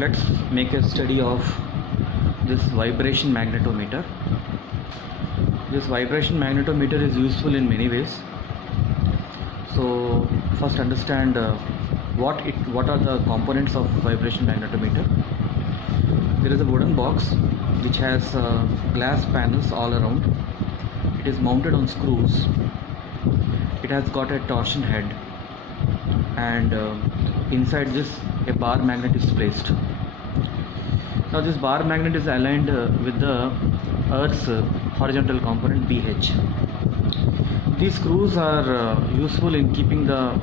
let's make a study of this vibration magnetometer. This vibration magnetometer is useful in many ways. So first understand what are the components of vibration magnetometer. There is a wooden box which has glass panels all around. It is mounted on screws. It has got a torsion head, and inside this a bar magnet is placed. Now this bar magnet is aligned with the Earth's horizontal component BH. These screws are useful in keeping the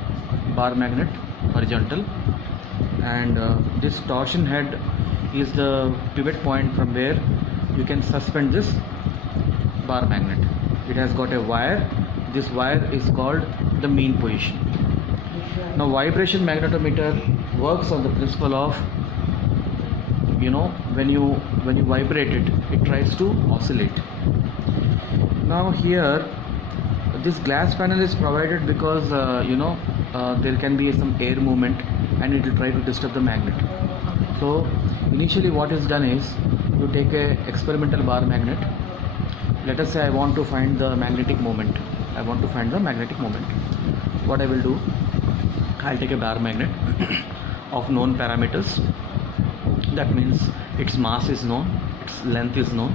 bar magnet horizontal, and this torsion head is the pivot point from where you can suspend this bar magnet. It has got a wire. This wire is called the mean position. Now vibration magnetometer works on the principle of, when you vibrate it tries to oscillate. Now here this glass panel is provided because there can be some air movement and it will try to disturb the magnet. So initially what is done is, you take a experimental bar magnet. Let us say I want to find the magnetic moment. What I will do, I'll take a bar magnet of known parameters. That means its mass is known, its length is known,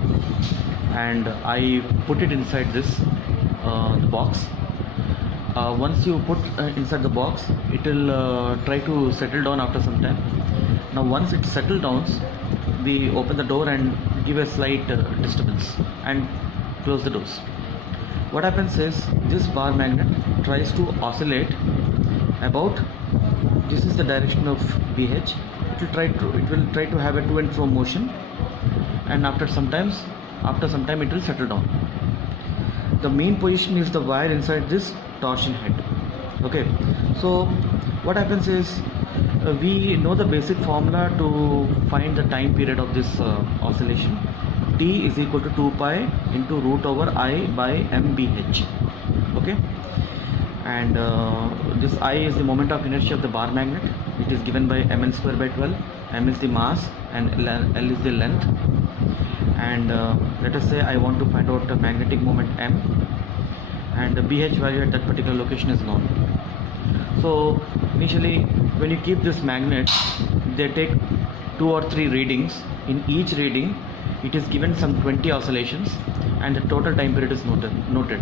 and I put it inside this the box. Once you put inside the box, it will try to settle down after some time. Now once it settles down, we open the door and give a slight disturbance and close the doors. What happens is, this bar magnet tries to oscillate about, this is the direction of BH. It will try to have a to and fro motion, and after some time it will settle down. The mean position is the wire inside this torsion head. Okay, so what happens is, we know the basic formula to find the time period of this oscillation. T is equal to 2 pi into root over I by mbh. Okay, and this I is the moment of inertia of the bar magnet. It is given by mn square by 12. M is the mass and L is the length. And let us say I want to find out the magnetic moment m, and the BH value at that particular location is known. So initially, when you keep this magnet, they take 2 or 3 readings. In each reading it is given some 20 oscillations, and the total time period is noted.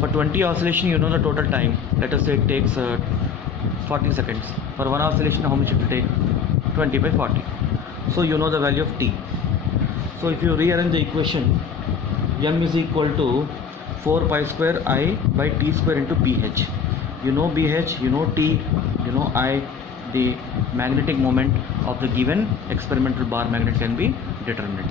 For 20 oscillation, you know the total time. Let us say it takes 40 seconds. For one oscillation, how much it will take? 20 by 40. So you know the value of T. So if you rearrange the equation, m is equal to 4 pi square I by T square into BH. You know BH, you know T, you know I. The magnetic moment of the given experimental bar magnet can be determined.